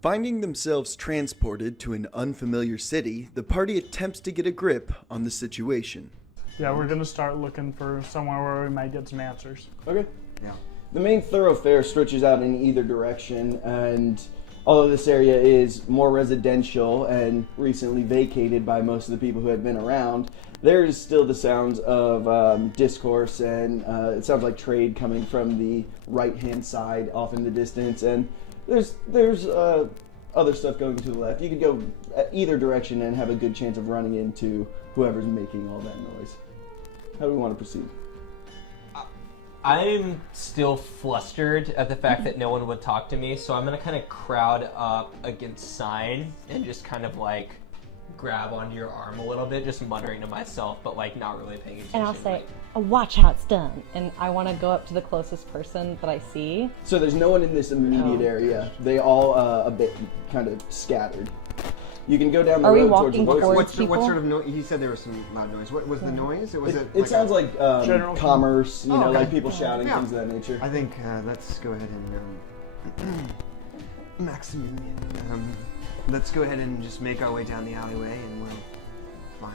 Finding themselves transported to an unfamiliar city, the party attempts to get a grip on the situation. Yeah, we're gonna start looking for somewhere where we might get some answers. Okay. Yeah. The main thoroughfare stretches out in either direction, and although this area is more residential and recently vacated by most of the people who had been around, there is still the sounds of discourse, and it sounds like trade coming from the right-hand side off in the distance, and there's other stuff going to the left. You could go either direction and have a good chance of running into whoever's making all that noise. How do we want to proceed? I'm still flustered at the fact that no one would talk to me, so I'm gonna kind of crowd up against Sign and just kind of like grab onto your arm a little bit, just muttering to myself, but like not really paying attention. And I'll say, oh, watch how it's done. And I want to go up to the closest person that I see. So there's no one in this immediate area. They all a bit kind of scattered. You can go down the Are we road walking towards the towards horses. people? What sort of noise? He said there was some loud noise. What was the noise? It sounds like commerce, you know, okay. like people shouting, Yeah. things of that nature. I think let's go ahead and Maximilian. Let's go ahead and just make our way down the alleyway, and we'll find.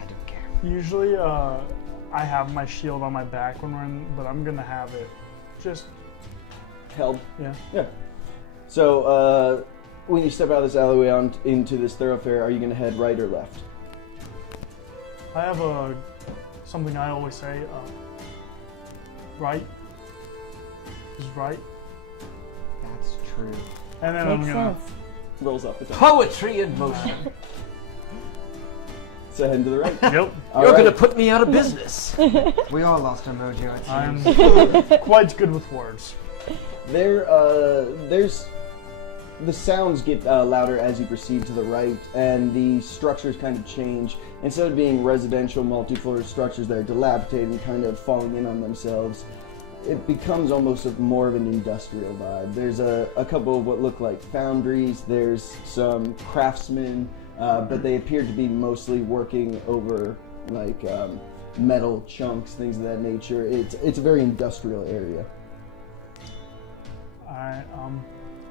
I don't care. Usually, I have my shield on my back when we're in, but I'm gonna have it just Held. yeah. Yeah. So when you step out of this alleyway on into this thoroughfare, are you going to head right or left? I have something I always say. Right is right, That's true. and then Makes I'm gonna. sense. Rolls up the top. Poetry in motion. So head to the right. Yep. All You're right. gonna put me out of business. We all lost our mojo, it I'm seems. quite good with words. There's the sounds get louder as you proceed to the right, and the structures kind of change. Instead of being residential multi-floor structures that are dilapidated and kind of falling in on themselves, it becomes almost more of an industrial vibe. There's a couple of what look like foundries. There's some craftsmen, but they appear to be mostly working over like metal chunks, things of that nature. It's a very industrial area.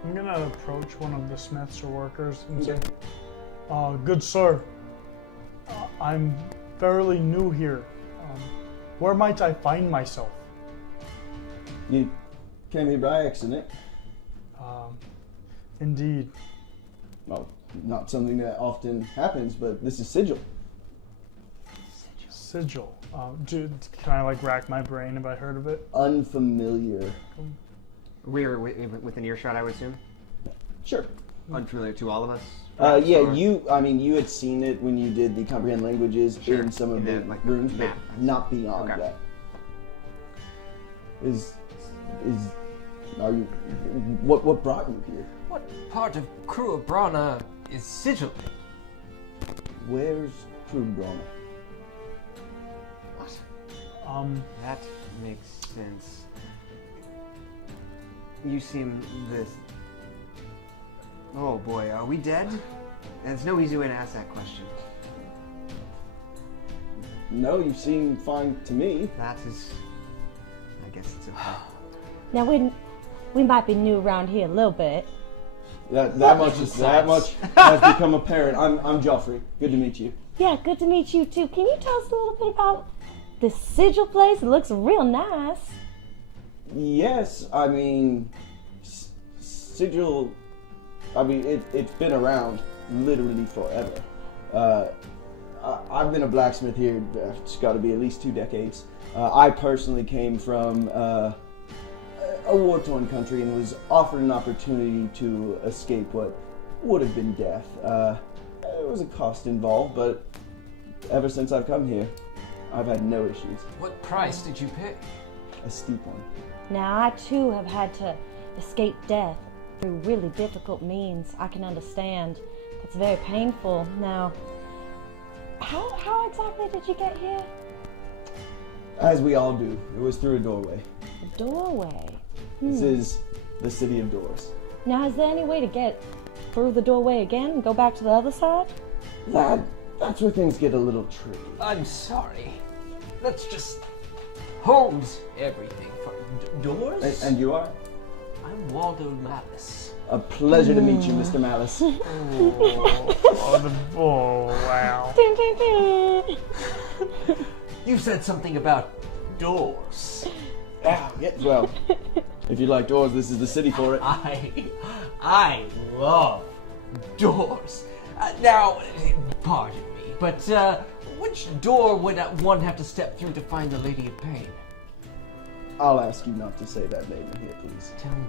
I'm gonna approach one of the smiths or workers and say, good sir, I'm fairly new here. Where might I find myself? You came here by accident. Indeed. Well, not something that often happens, but this is Sigil. Sigil. Can I like rack my brain if I heard of it? Unfamiliar. We're within earshot, I would assume. Sure. Unfamiliar to all of us. Yeah, or- you had seen it when you did the comprehend languages Sure. in some of the like, rooms, but map. not beyond Okay. that. Are you? What brought you here? What part of Cruib Brana is Sigil? Where's Cruib Brana? What? That makes sense. You seem this. Oh boy, are we dead? There's no easy way to ask that question. No, you seem fine to me. That is. I guess it's okay. Now, we might be new around here a little bit. That much has become apparent. I'm Joffrey. Good to meet you. Yeah, good to meet you too. Can you tell us a little bit about this Sigil place? It looks real nice. Yes, I mean, Sigil, I mean, it's been around literally forever. I've been a blacksmith here, it's got to be at least 2 decades. I personally came from a war-torn country and was offered an opportunity to escape what would have been death. There was a cost involved, but ever since I've come here, I've had no issues. What price did you pay? A steep one. Now, I too have had to escape death through really difficult means. I can understand. It's very painful. Now, how exactly did you get here? As we all do, it was through a doorway. A doorway. This is the city of doors. Now, is there any way to get through the doorway again and go back to the other side? That's where things get a little tricky. I'm sorry. That's just holds everything. Doors? And you are? I'm Waldo Malice. A pleasure to meet you, Mr. Malice. Oh, wow. You said something about doors. Ah, yeah, well, if you like doors, this is the city for it. I love doors. Now, pardon me, but which door would one have to step through to find the Lady of Pain? I'll ask you not to say that name in here, please. Tell me,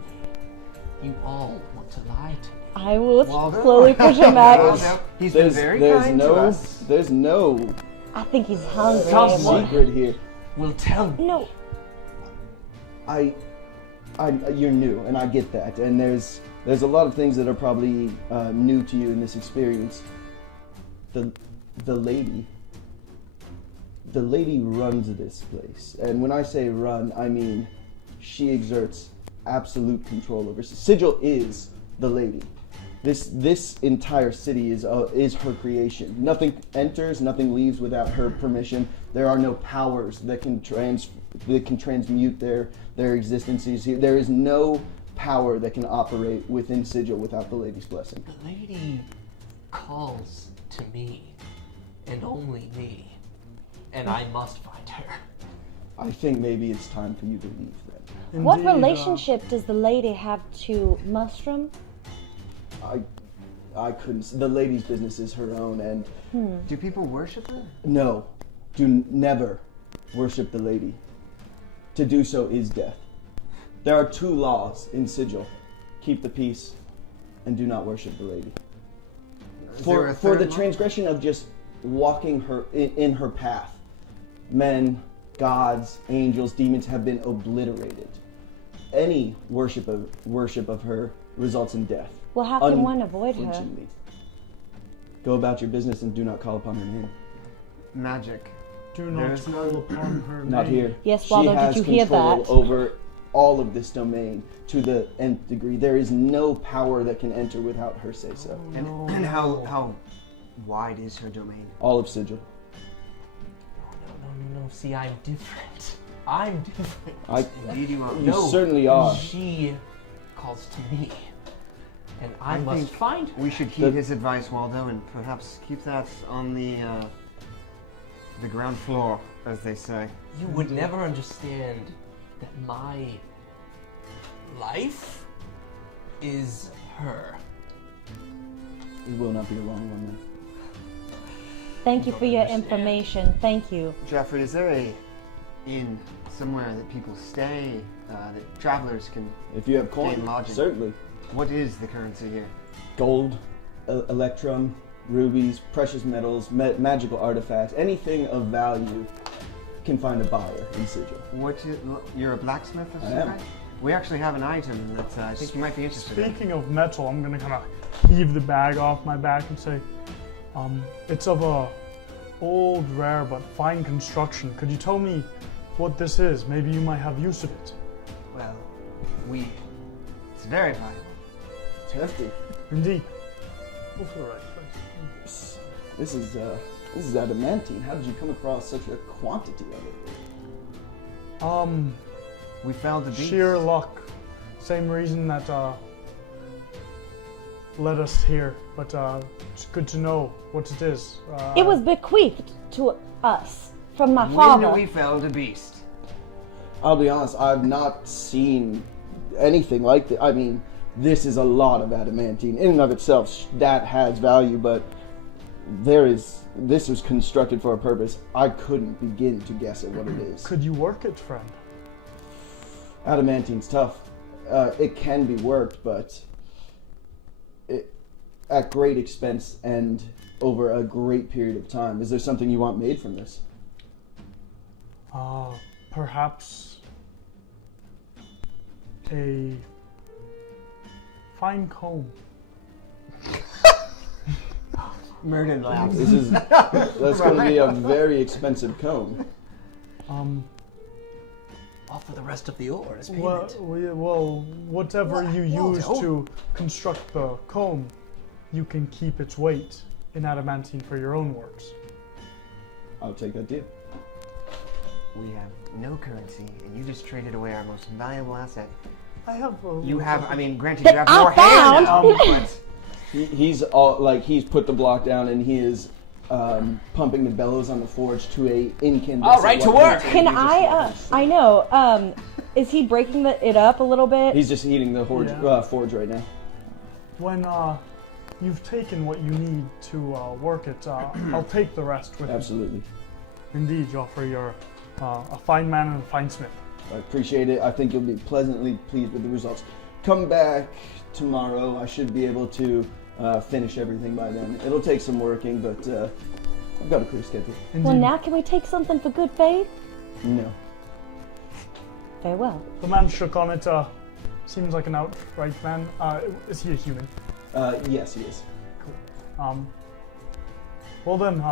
you all want to lie to me. I will Waldo? slowly push him back. Waldo, he's been very kind to us. There's no I think he's hungry. Someone- secret here. Will tell me. No. You're new, and I get that. And there's a lot of things that are probably new to you in this experience. The lady runs this place, and when I say run, I mean she exerts absolute control over. Sigil is the lady. This entire city is her creation. Nothing enters, nothing leaves without her permission. There are no powers that can transmute their existences here. There is no power that can operate within Sigil without the lady's blessing. The lady calls to me, and only me, and I must find her. I think maybe it's time for you to leave then. What Indeed, relationship does the lady have to Mustrum? I couldn't. The lady's business is her own, and Do people worship her? no, do never worship the lady. To do so is death. There are 2 laws in Sigil: keep the peace, and do not worship the lady. Is there a For the third law? transgression of just walking her in her path, men, gods, angels, demons have been obliterated. Any worship of her results in death. Well, how can one avoid her? Unflinchingly. Go about your business and do not call upon her name. Magic. Do not There's call upon her Not name. here. Yes, She Waldo, has did you hear control that? over all of this domain to the nth degree. There is no power that can enter without her say so. And how wide is her domain? All of Sigil. No. See, I'm different. I'm different. Indeed you are. You certainly are. She calls to me, and I I must think find her. We should heed his advice, Waldo, and perhaps keep that on the ground floor, as they say. You would never understand that my life is her. You will not be a long one then. Thank you for your information. Thank you. Jeffrey, is there a inn somewhere that people stay, that travelers can? If you have coin, Gain lodging. certainly. What is the currency here? Gold, electrum, rubies, precious metals, magical artifacts, anything of value can find a buyer in Sigil. You're a blacksmith of I some am. kind? We actually have an item that I think you might be interested in. Speaking of metal, I'm gonna kind of heave the bag off my back and say, it's of a old, rare, but fine construction. Could you tell me what this is? Maybe you might have use of it. Well, it's very valuable. It's hefty. Indeed. Go for the right place. This is adamantine. How did you come across such a quantity of it? We found the beast. Sheer luck. Same reason that led us here, but it's good to know what it is. It was bequeathed to us from my When father. we felled a beast. I'll be honest, I've not seen anything like that. I mean, this is a lot of adamantine. In and of itself, that has value, but this was constructed for a purpose. I couldn't begin to guess at what it is. Could you work it, friend? Adamantine's tough. It can be worked, but at great expense and over a great period of time. Is there something you want made from this? Perhaps a fine comb. Murdered laughs. That's going to be a very expensive comb. All for the rest of the ore as Well, payment. whatever you use Waldo. to construct the comb, you can keep its weight in adamantine for your own works. I'll take that deal. We have no currency, and you just traded away our most valuable asset. I have. You have, I mean, granted, you have I more hair found. now, but He's all like he's put the block down and he is pumping the bellows on the forge to a incandescent. All right, to work. Can I know. Is he breaking it up a little bit? He's just eating the forge right now. When you've taken what you need to work it, I'll take the rest with me. Absolutely. Indeed, Joffrey, you're a fine man and a fine smith. I appreciate it. I think you'll be pleasantly pleased with the results. Come back tomorrow. I should be able to finish everything by then. It'll take some working, but I've got a clear schedule. Well, now can we take something for good faith? No. Farewell. The man shook on it. Seems like an outright man. Is he a human? Yes, he is. Well then,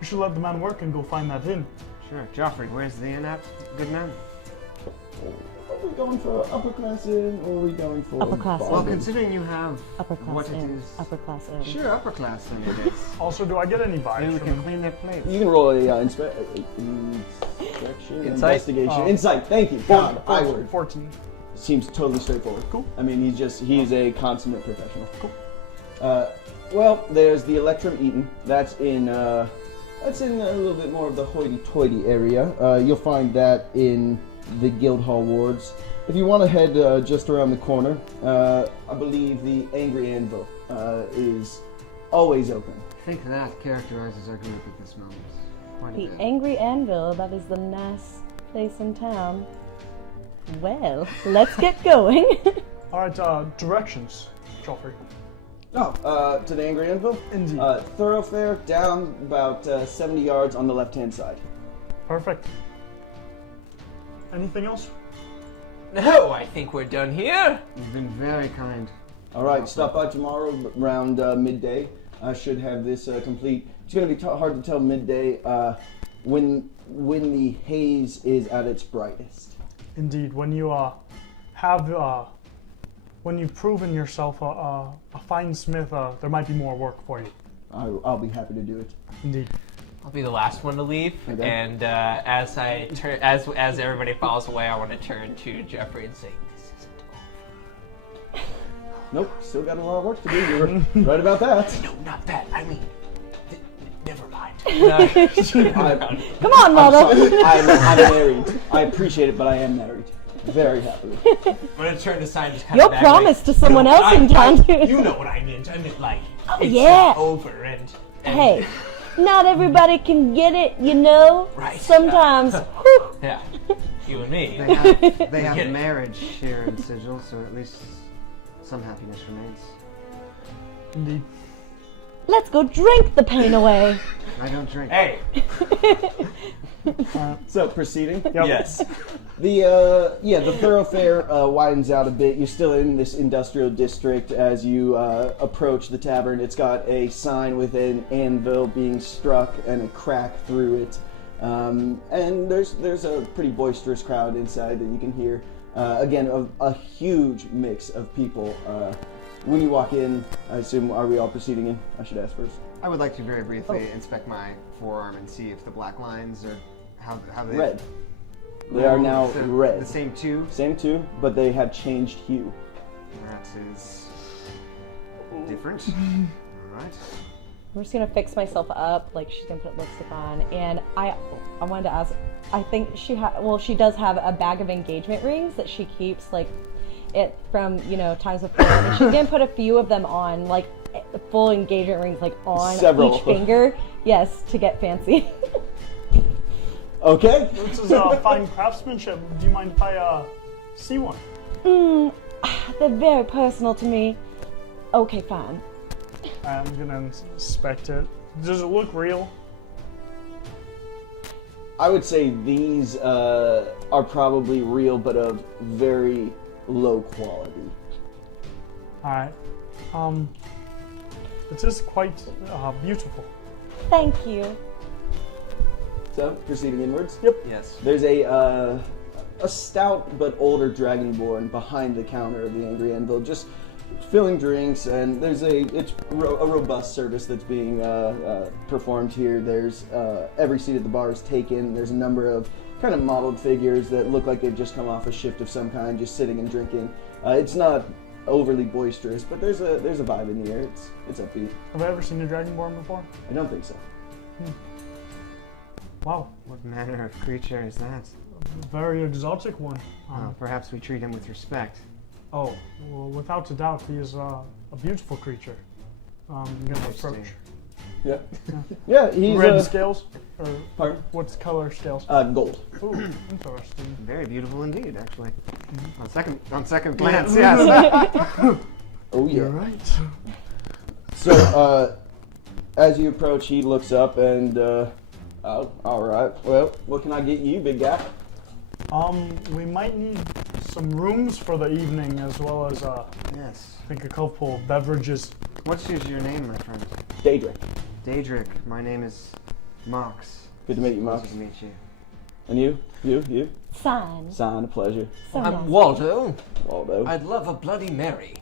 we should let the man work and go find that inn. sure. Joffrey, where's the inn at? Good man. Are we going for upper class inn or are we going for Upper class Well, inn. considering you have Upper class what it inn. is. Upper class inn. Sure, upper class then it is. Also, do I get any Maybe vibes we from can him? clean their plates. You can roll a inspection, Insight? investigation, insight. Thank you. God, I word 14. seems totally straightforward. Cool. I mean, he's a consummate professional. Cool. Well, there's the Electrum Eaton. That's in a little bit more of the hoity-toity area. You'll find that in the Guildhall wards. If you want to head just around the corner, I believe the Angry Anvil is always open. I think that characterizes our group at this moment. Quite a The bit. Angry Anvil, that is the nice place in town. Well, let's get going. Alright, directions, Joffrey. Oh, to the Angry Anvil? Indeed. Thoroughfare down about 70 yards on the left-hand side. Perfect. Anything else? No, I think we're done here. You've been very kind. All right, stop by tomorrow around midday. I should have this complete. It's going to be hard to tell midday when the haze is at its brightest. Indeed. When you when you've proven yourself a fine smith, there might be more work for you. I'll be happy to do it. Indeed. I'll be the last one to leave, Okay. and as I turn, as everybody falls away, I want to turn to Jeffrey and say, "This isn't over." Nope, still got a lot of work to do. You were right about that. No, not that. I mean, never mind. Come on, mother. I'm married. I appreciate it, but I am married. Very happily. I'm gonna turn to sign just kind Your of back, promise like, to someone no, else in town, too. You know what I meant. I meant like, it's yeah. not over and Hey, not everybody can get it, you know? Right. Sometimes, whew, yeah, you and me. They have Get it. marriage here in Sigil, so at least some happiness remains. Indeed. let's go drink the pain away. I don't drink. Hey. So proceeding. Yep. Yes. The thoroughfare widens out a bit. You're still in this industrial district as you approach the tavern. It's got a sign with an anvil being struck and a crack through it. And there's a pretty boisterous crowd inside that you can hear. Again, a huge mix of people. When you walk in, I assume, are we all proceeding in? I should ask first. I would like to very briefly inspect my forearm and see if the black lines are how they Red. They are now the, red. The same two. Same two, but they have changed hue. That is different. All right. I'm just gonna fix myself up, like she's gonna put lipstick on, and I wanted to ask. I think she does have a bag of engagement rings that she keeps, like, it from times before, and she's gonna put a few of them on, like full engagement rings, like on Several. each finger. Yes, to get fancy. Okay. This is fine craftsmanship. Do you mind if I see one? They're very personal to me. Okay, fine. I'm gonna inspect it. Does it look real? I would say these are probably real, but of very low quality. Alright. It is quite beautiful. Thank you. So, proceeding inwards. Yes. There's a stout but older dragonborn behind the counter of the Angry Anvil, just filling drinks, and it's a robust service that's being performed here. There's every seat at the bar is taken. There's a number of kind of modeled figures that look like they've just come off a shift of some kind, just sitting and drinking. It's not overly boisterous, but there's a vibe in the air. It's upbeat. Have I ever seen a dragonborn before? I don't think so. Wow, What manner of creature is that? a very exotic one. Perhaps we treat him with respect. Oh, well, without a doubt, he is a beautiful creature. I'm gonna Interesting. approach. Yeah. Yeah, he's Red scales? Or Pardon? what's color scales? Gold. Ooh, interesting. Very beautiful indeed, actually. On second glance, yes. Oh yeah. You're right. So, as you approach, he looks up and, oh, all right. Well, what can I get you, big guy? We might need some rooms for the evening, as well as Yes. I think a couple beverages. What's your name, my friend? Daedric. Daedric. My name is Mox. Good to meet you, Mox. Pleasure to meet you. And you? You? Sign. Sign, a pleasure. So nice. Waldo, Waldo. I'd love a Bloody Mary.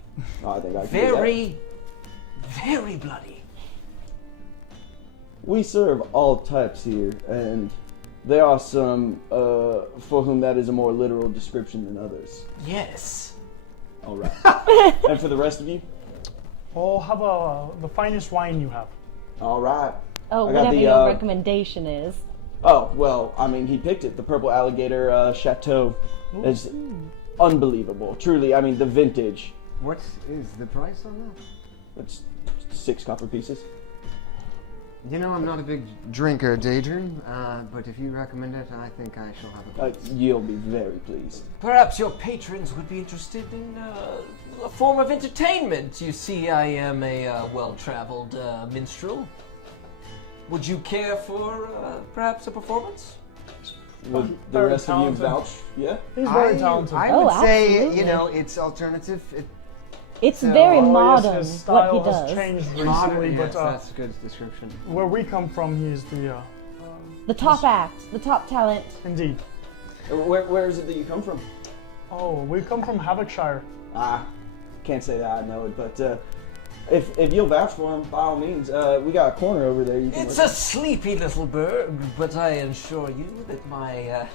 Oh, I think I can do that. Very, very bloody. We serve all types here, and there are some for whom that is a more literal description than others. Yes. All right. And for the rest of you? Oh, have the finest wine you have. All right. Oh, I got whatever the, your recommendation is. Oh, well, I mean, he picked it. The Purple Alligator Chateau is unbelievable. Truly, I mean, the vintage. What is the price on that? That's 6 copper pieces. You know, I'm not a big drinker, Daedrin, but if you recommend it, I think I shall have a glass. You'll be very pleased. Perhaps your patrons would be interested in a form of entertainment. You see, I am a well-traveled minstrel. Would you care for perhaps a performance? Would the Very rest of you talented. vouch? Yeah? He's very talented. I Oh, would say, absolutely. you know, it's alternative. It's So- very Oh, yes, modern, his what style he has does. changed recently, Modern, but yes, that's a good description. where we come from, he's the The top act, the top talent. indeed. Where is it that you come from? Oh, we come from Havocshire. Can't say that I know it, but if you'll vouch for him, by all means, we got a corner over there. You can It's work. a sleepy little bird, but I assure you that my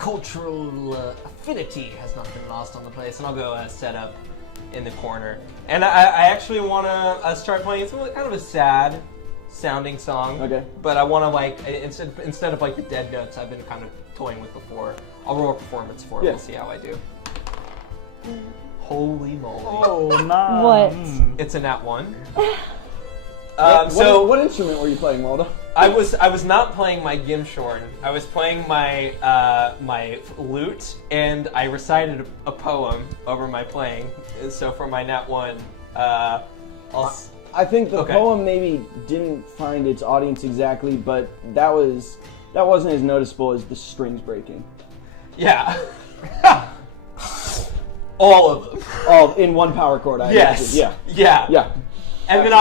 cultural affinity has not been lost on the place. And I'll go set up in the corner. And I actually want to start playing. It's kind of a sad sounding song. Okay. But I want to, like, instead of like the dead notes I've been kind of toying with before, I'll roll a performance for it. Yeah. We'll see how I do. Holy moly. Oh, nice. What? It's a nat 1. What instrument were you playing, Waldo? I was not playing my gimshorn. I was playing my my lute, and I recited a poem over my playing. So for my nat 1, I think the Okay. poem maybe didn't find its audience exactly, but that wasn't as noticeable as the strings breaking. yeah, all of them. All in one power chord, I Yes. imagine. Yeah. Yeah. And then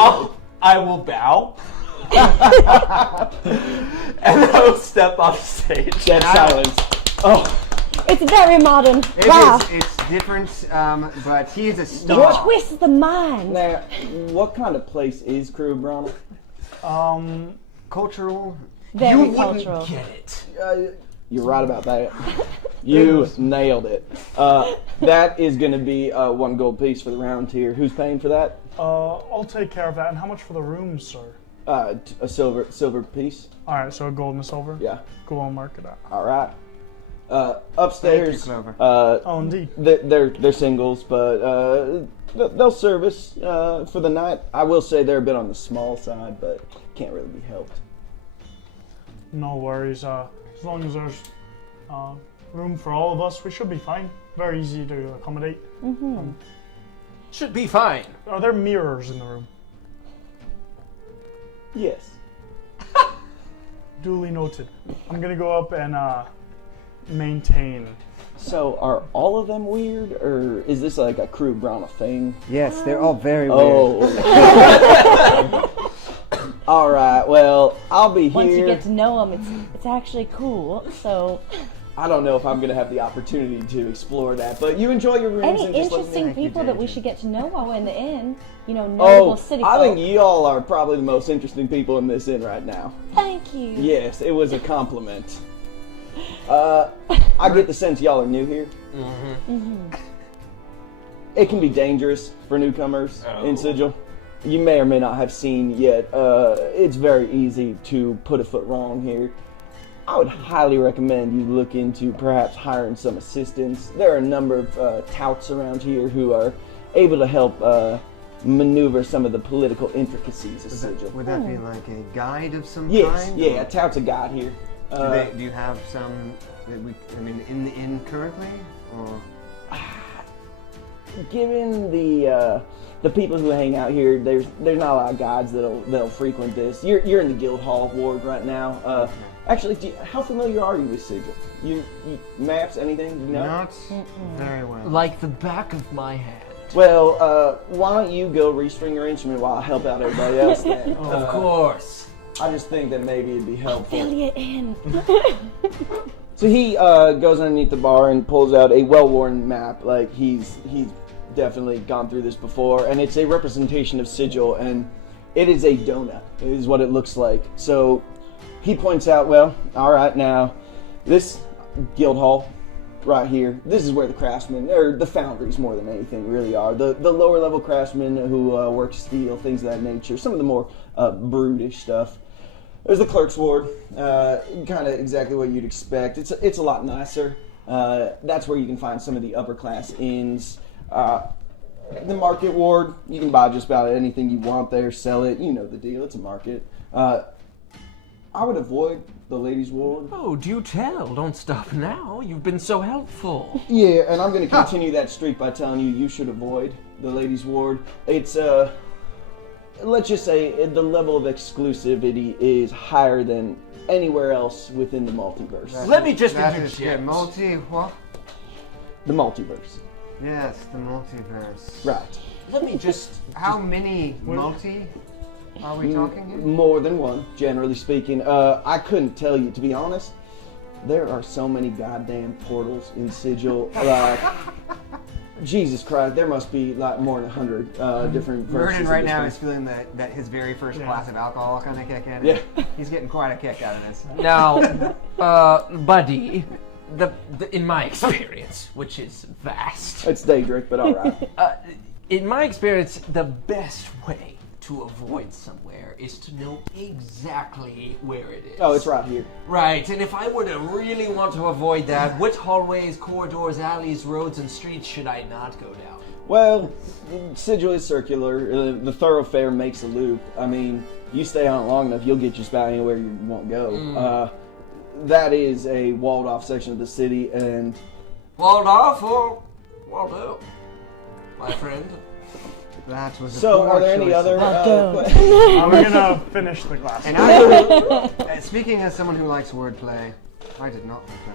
I will bow. And then I'll step off stage. Dead silence. Oh, It's very modern. It Wow. is, it's different, but he is a star. Twist the mind. now, what kind of place is Cruib Brana? Cultural. Very You cultural. wouldn't get it. You're right about that. You nailed it. That is going to be 1 gold piece for the round here. Who's paying for that? I'll take care of that. And how much for the rooms, sir? A silver piece. All right, so a gold and a silver. Yeah. Go on, mark it out. All right. Upstairs. Thank you, Oh, indeed. They're singles, but they'll service for the night. I will say they're a bit on the small side, but can't really be helped. No worries. As long as there's room for all of us, we should be fine. Very easy to accommodate. Should be fine. Are there mirrors in the room? Yes. Duly noted. I'm gonna go up and maintain. So are all of them weird, or is this like a Cruib Brana thing? Yes, they're all very weird. Oh. All right. Well, I'll be Once you here. get to know them, it's actually cool. So, I don't know if I'm gonna have the opportunity to explore that, but you enjoy your rooms any and just let me interesting know. people that we should get to know while we're in the inn? You know, notable Oh, city I folk. think y'all are probably the most interesting people in this inn right now. Thank you. Yes, it was a compliment. I get the sense y'all are new here. It can be dangerous for newcomers in Sigil. You may or may not have seen yet. It's very easy to put a foot wrong here. I would highly recommend you look into perhaps hiring some assistance. There are a number of touts around here who are able to help maneuver some of the political intricacies of Sigil. Would that be like a guide of some Yes, kind? yeah, or- a tout's a guide here. Do you have some that in the inn currently? Or Given the people who hang out here, there's not a lot of guides that'll frequent this. You're in the guild hall ward right now. Actually, how familiar are you with Sigil? You maps, anything? You know? not very well. Like the back of my hand. Well, why don't you go restring your instrument while I help out everybody else then? Of course. I just think that maybe it'd be helpful. Fill you in. So he goes underneath the bar and pulls out a well-worn map. Like he's definitely gone through this before, and it's a representation of Sigil, and it is a donut. Is what it looks like. So he points out, well, all right, now this guild hall right here. This is where the craftsmen, or the foundries more than anything, really are. The lower level craftsmen who work steel, things of that nature. Some of the more brutish stuff. There's the clerk's ward, kind of exactly what you'd expect. It's a lot nicer. That's where you can find some of the upper class inns. The market ward, you can buy just about anything you want there, sell it. You know the deal. It's a market. I would avoid the ladies' ward. Oh, do tell. Don't stop now. You've been so helpful. Yeah, and I'm going to continue that streak by telling you should avoid the ladies' ward. It's let's just say the level of exclusivity is higher than anywhere else within the multiverse. Let me just That is interject. good. What? The multiverse. Yes, the multiverse. Right. Let me just. How many multi are we talking here? More than one, generally speaking. I couldn't tell you, to be honest. There are so many goddamn portals in Sigil. Jesus Christ, there must be like more than 100 different versions. Vernon of right this now thing. is feeling that his very first glass of alcohol kind of kick in. Yeah. He's getting quite a kick out of this. Now, buddy, in my experience, which is vast, It's Daedric, but all right. in my experience, the best way to avoid somewhere is to know exactly where it is. Oh, it's right here. Right, and if I were to really want to avoid that, what hallways, corridors, alleys, roads, and streets should I not go down? Well, Sigil is circular. The thoroughfare makes a loop. I mean, you stay on it long enough, you'll get just about anywhere you want to go. That is a walled-off section of the city, and Walled off or walled up, my friend? That was a so poor are there any choice. other don't. I'm gonna finish the glass. And I, speaking as someone who likes wordplay, I did not like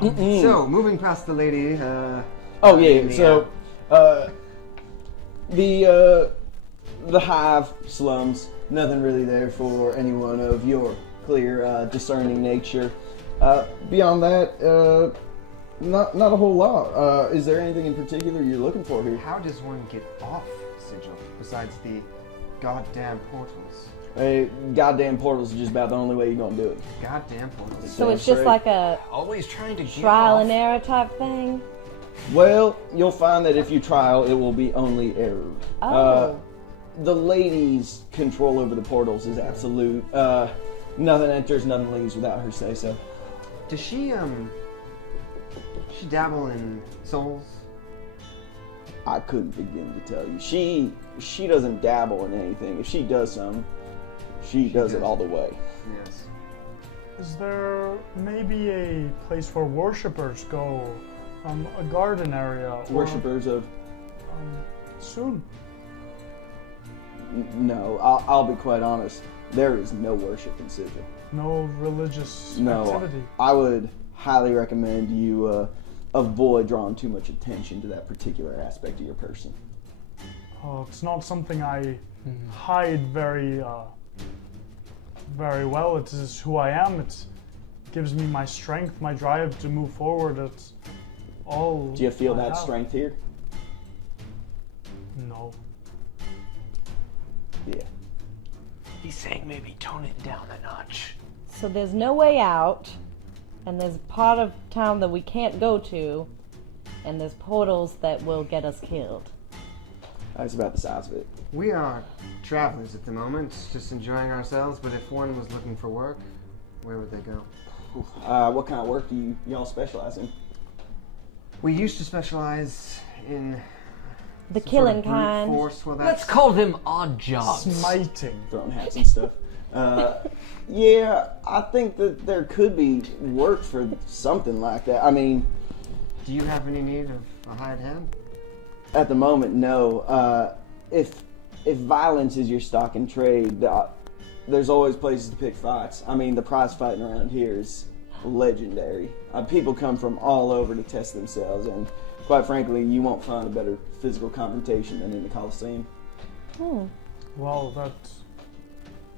that. So, moving past the lady. Oh yeah. in the, So, the hive slums. Nothing really there for anyone of your clear, discerning nature. Beyond that, not a whole lot. Is there anything in particular you're looking for here? How does one get off Sigil besides the goddamn portals? Goddamn portals are just about the only way you're gonna do it. Goddamn portals. So it's Damn just straight. like a Always trying to get trial off. and error type thing? Well, you'll find that if you trial, it will be only error. Oh. The lady's control over the portals is absolute. Nothing enters, nothing leaves without her say so. Does she dabble in souls? I couldn't begin to tell you. She doesn't dabble in anything. If she does something, she does it all the way. Yes. Is there maybe a place where worshippers go? A garden area? Or, Worshippers of soon. no, I'll be quite honest. There is no worship in Sigil. No religious No, activity. I would highly recommend you avoid drawing too much attention to that particular aspect of your person. Oh, it's not something I hide very well. It is who I am. It gives me my strength, my drive to move forward. It's all. Do you feel I that have. strength here? No. Yeah. He's saying maybe tone it down a notch. So there's no way out, and there's a part of town that we can't go to, and there's portals that will get us killed. That's about the size of it. We are travelers at the moment, just enjoying ourselves, but if one was looking for work, where would they go? What kind of work do y'all specialize in? We used to specialize in The some killing sort of brute kind. force. Well, Let's that's call them odd jobs. Smiting. Throwing hats and stuff. Yeah, I think that there could be work for something like that. I mean, Do you have any need of a hired hand? at the moment, no. If violence is your stock in trade, there's always places to pick fights. I mean, the prize fighting around here is legendary. People come from all over to test themselves, and quite frankly, you won't find a better physical confrontation than in the Coliseum. Well, that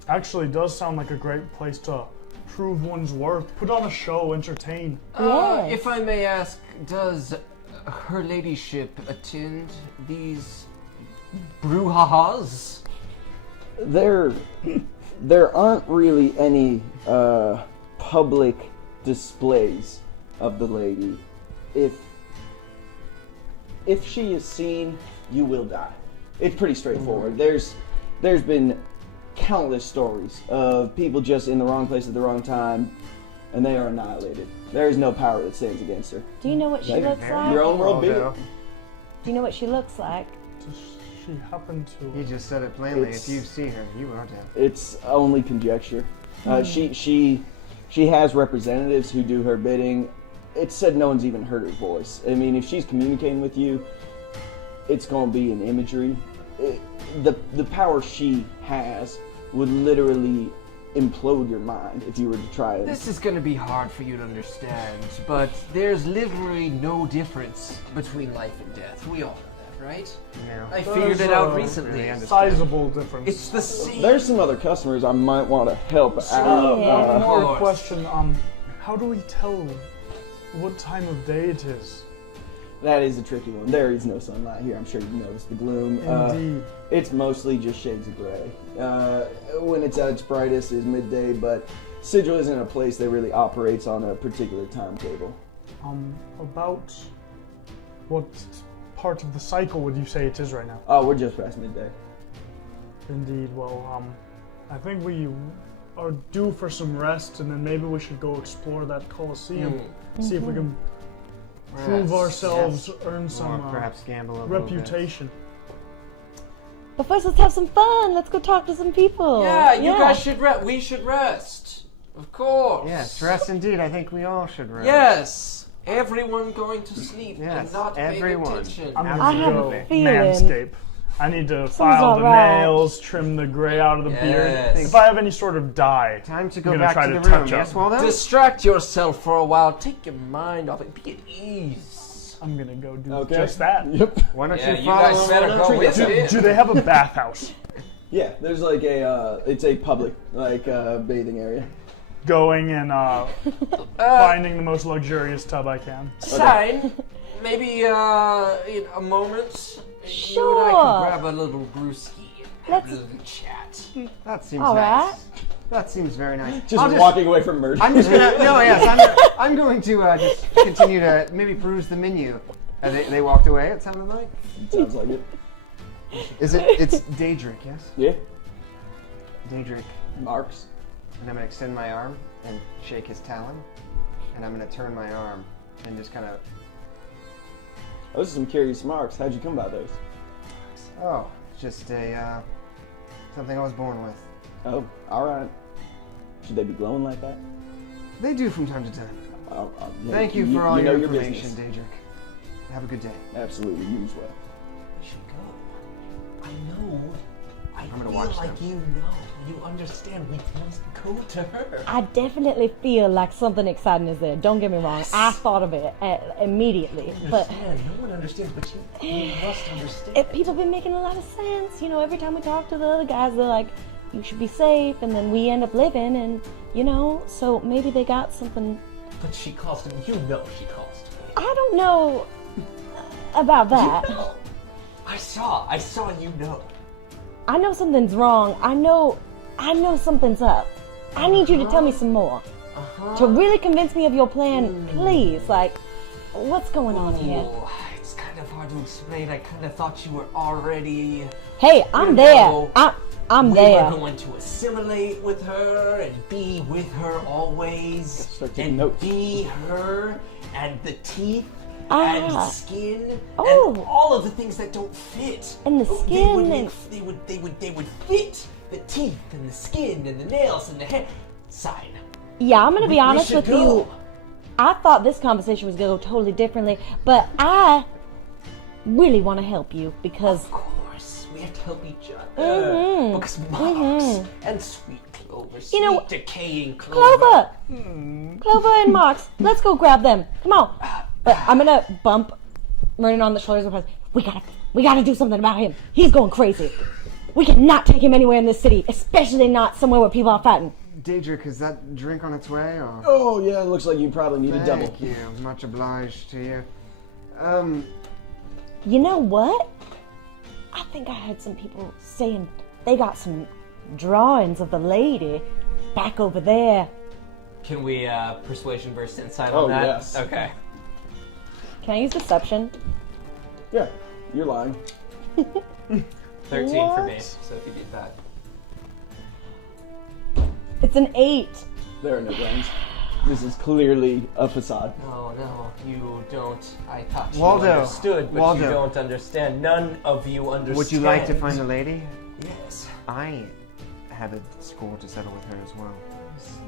actually does sound like a great place to prove one's worth. Put on a show, entertain. Yes. If I may ask, does her ladyship attend these brouhahas? There aren't really any public displays of the lady. If she is seen, you will die. It's pretty straightforward. There's been countless stories of people just in the wrong place at the wrong time, and they are annihilated. There is no power that stands against her. Do you know what she Like, looks like? Your own world be it. Although, Do you know what she looks like? Does she happen to? you just said it plainly. It's- If you see her, you are dead. It's only conjecture. She has representatives who do her bidding. It's said no one's even heard her voice. I mean, if she's communicating with you, it's going to be in imagery. The power she has would literally implode your mind if you were to try it. This is going to be hard for you to understand, but there's literally no difference between life and death. We all know that, right? No. I figured it out Really recently. understand. Sizable difference. It's the same. There's some other customers I might want to help out. Yeah. One more course. question. How do we tell what time of day it is? That is a tricky one. There is no sunlight here. I'm sure you've noticed the gloom. Indeed. It's mostly just shades of gray. When it's at its brightest is midday, but Sigil isn't a place that really operates on a particular timetable. About what part of the cycle would you say it is right now? Oh, we're just past midday. Indeed. Well, I think we are due for some rest, and then maybe we should go explore that Coliseum, see if we can prove Rest, ourselves, earn Or some perhaps gamble a little bit. reputation. But first, let's have some fun. Let's go talk to some people. Yeah, you guys should rest. We should rest. Of course. Yes, rest indeed. I think we all should rest. Yes. Everyone going to sleep Yes, and not everyone. paying attention. I'm I gonna have go a feeling. manscape. I need to file the alright. nails, trim the gray out of the beard. Yes. If I have any sort of dye, Time to I'm go gonna back try to to the room. touch Yes, up. Waldo? Distract yourself for a while. Take your mind off it. Be at ease. I'm gonna go do Okay. just that. Yep. Why don't Yeah, you you follow guys better Waldo? go with Do- it. Do they have a bathhouse? Yeah, there's like it's a public bathing area. Going and finding the most luxurious tub I can. Sign. Maybe in a moment. You and I Sure. can grab a little brewski and have a Let's- little chat. That seems All nice. right. That seems very nice. Just walking away from murder. I'm just gonna. No, yes, I'm going to just continue to maybe peruse the menu. They walked away. It sounded like. Sounds like it. Is it? It's Daedric, yes. Yeah. Daedric, Marks. and I'm gonna extend my arm and shake his talon, and I'm gonna turn my arm and just kind of. Those are some curious marks. How'd you come by those? Oh, just a something I was born with. Oh, all right. Should they be glowing like that? They do from time to time. Yeah, Thank you for all know your information, business. Daedric. Have a good day. Absolutely, you as well. We should go. I know. I gonna feel watch like them. you know. You understand. We must go to her. I definitely feel like something exciting is there. Don't get me wrong. I thought of it immediately. But understand. No one understands, but you must understand. people been making a lot of sense. You know, every time we talk to the other guys, they're like, you should be safe. And then we end up living. And, you know, so maybe they got something. But she calls him. You know she calls to me. I don't know about that. You know. I saw. You know. I know something's wrong. I know something's up. I need you to tell me some more. To really convince me of your plan, please. Like, what's going on here? Ooh, it's kind of hard to explain. I kind of thought you were already... Hey, I'm there. I'm we there. were going to assimilate with her and be with her always. Start taking And notes. be her and the teeth Ah. and the skin Oh. and all of the things that don't fit. And the They skin would, and- they would fit the teeth and the skin and the nails and the hair. Sign. Yeah, I'm gonna be honest should with go. you. I thought this conversation was gonna go totally differently, but I really want to help you because Of course, we have to help each other. Mhm. Because Mox and Sweet Clover, sweet You know- decaying Clover. Clover, Clover and Mox, let's go grab them. Come on. But I'm gonna bump Merlin on the shoulders and we gotta do something about him. He's going crazy. We cannot take him anywhere in this city, especially not somewhere where people are fighting. Daedric, is that drink on its way, or? Oh yeah, it looks like you probably need a double. Thank you. Much obliged to you. You know what? I think I heard some people saying they got some drawings of the lady back over there. Can we persuasion versus insight Oh, on that? yes. Okay. Can I use deception? Yeah, you're lying. 13 for me, so if you beat that. It's an 8. There are no guns. This is clearly a facade. No, you don't. I thought you Waldo, understood, but Waldo. you don't understand. None of you understand. Would you like to find the lady? Yes. I have a score to settle with her as well. I see.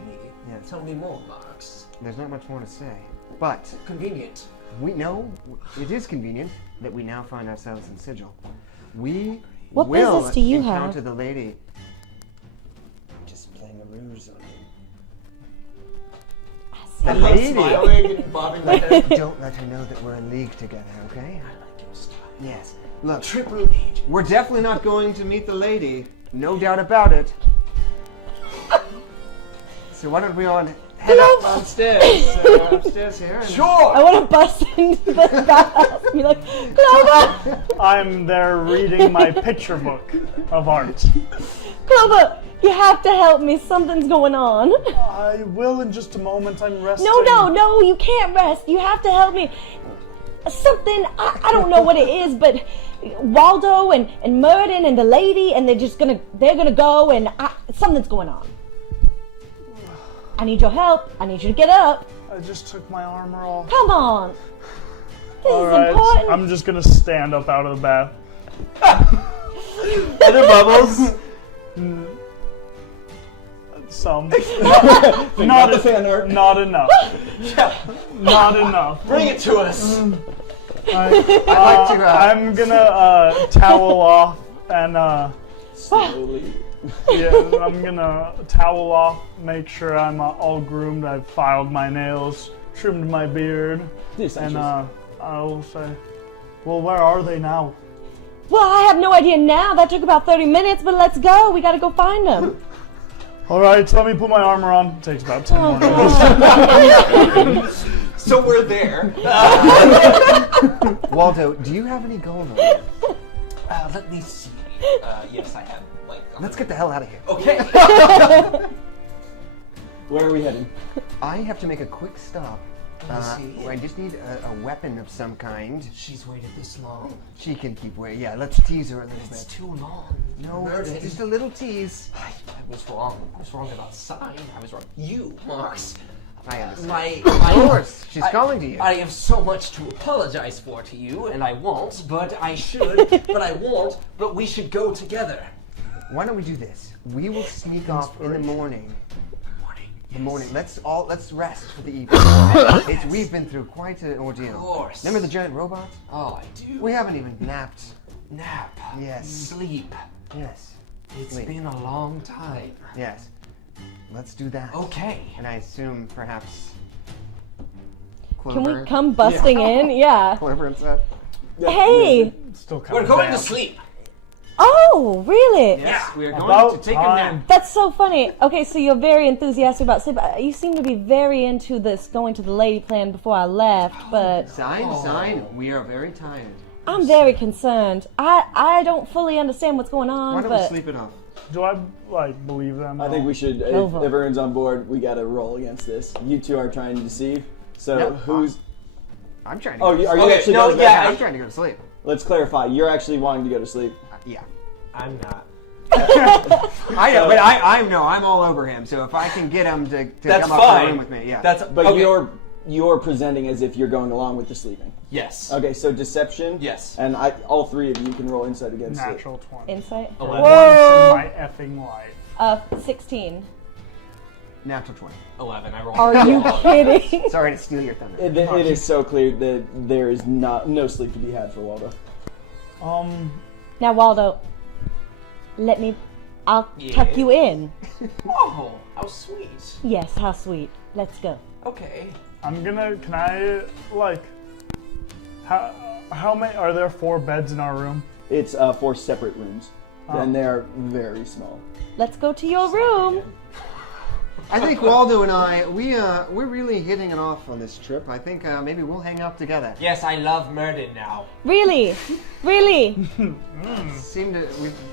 Yeah. Tell me more, Marks. There's not much more to say, but Convenient. we know it is convenient that we now find ourselves in Sigil. We What will business do you encounter have? the lady. Just playing a ruse on you. The I'm lady. smiling, bobbing my head. Don't let her know that we're in league together, okay? I like your style. Yes. Look, Triple agent. we're definitely not going to meet the lady. No doubt about it. So why don't we all head up downstairs? Upstairs here. And Sure! I want to bust into the bathhouse and be like, Clover! I'm there reading my picture book of art. Clover, you have to help me. Something's going on. I will in just a moment. I'm resting. No, you can't rest. You have to help me. Something, I don't know what it is, but Waldo and Merlin and the lady, and they're gonna go, and something's going on. I need your help. I need you to get up. I just took my armor off. Come on. This All is right, important. I'm just gonna stand up out of the bath. Are there bubbles? Some. Not Not, the fan art. not enough. Not enough. Bring it to us! I'm gonna towel off and Slowly. yeah, I'm gonna towel off, make sure I'm all groomed. I've filed my nails, trimmed my beard, The and essentials. I'll say, well, where are they now? Well, I have no idea now. That took about 30 minutes, but let's go. We gotta go find them. All right, let me put my armor on. It takes about 10 more minutes. So we're there. Waldo, do you have any gold on you? Let me see. Yes, I have. Let's get the hell out of here. Okay. Where are we heading? I have to make a quick stop. see. I just need a weapon of some kind. She's waited this long. She can keep waiting. Yeah, let's tease her a little It's bit. too long. No, it's Merlin. just a little tease. I was wrong. I was wrong about sign. I was wrong. You, Marks. I understand. My Of course, she's calling to you. I have so much to apologize for to you, and I won't, but I should, but I won't, but we should go together. Why don't we do this? We will sneak off in the morning. The morning. Let's rest for the evening. We've been through quite an ordeal. Of course. Remember the giant robot? Oh, I do. We haven't even napped. Nap. Yes. Sleep. Yes. It's Sleep. been a long time. Yes. Let's do that. Okay. And I assume perhaps Can Clover. we come busting in? Yeah. Clover and stuff. Hey. Still kind We're of going to damp. sleep. Oh, really? Yeah. We are going About to take a time. nap. That's so funny. Okay, so you're very enthusiastic about sleep. You seem to be very into this going to the lady plan before I left, but Sign. We are very tired. I'm very concerned. I don't fully understand what's going on, Why don't we but sleep it off? Do I believe them? I think we should, if Silver. everyone's on board, we gotta roll against this. You two are trying to deceive. So No, who's... I'm trying to Oh, go to are sleep. you actually no, going to bed? yeah, I'm trying to go to sleep. Let's clarify. You're actually wanting to go to sleep. Yeah. I'm not. I know, but I know I'm all over him. So if I can get him to That's come up to the fine. room with me, yeah. That's But okay. you're presenting as if you're going along with the sleeping. Yes. Okay, so deception. Yes. And all three of you can roll insight against it. Natural 20. insight. 11. Once in my effing life. 16. Natural 20. 11. I rolled. Are you kidding? Sorry to steal your thunder. It is so clear that there is no sleep to be had for Waldo. Now, Waldo, I'll tuck you in. Oh, how sweet. Yes, how sweet. Let's go. Okay. Can I, how many, are there 4 beds in our room? It's 4 separate rooms, and they're very small. Let's go to your room. I think Waldo and I, we're really hitting it off on this trip. I think maybe we'll hang out together. Yes, I love Murden now. Really? Really? Seem to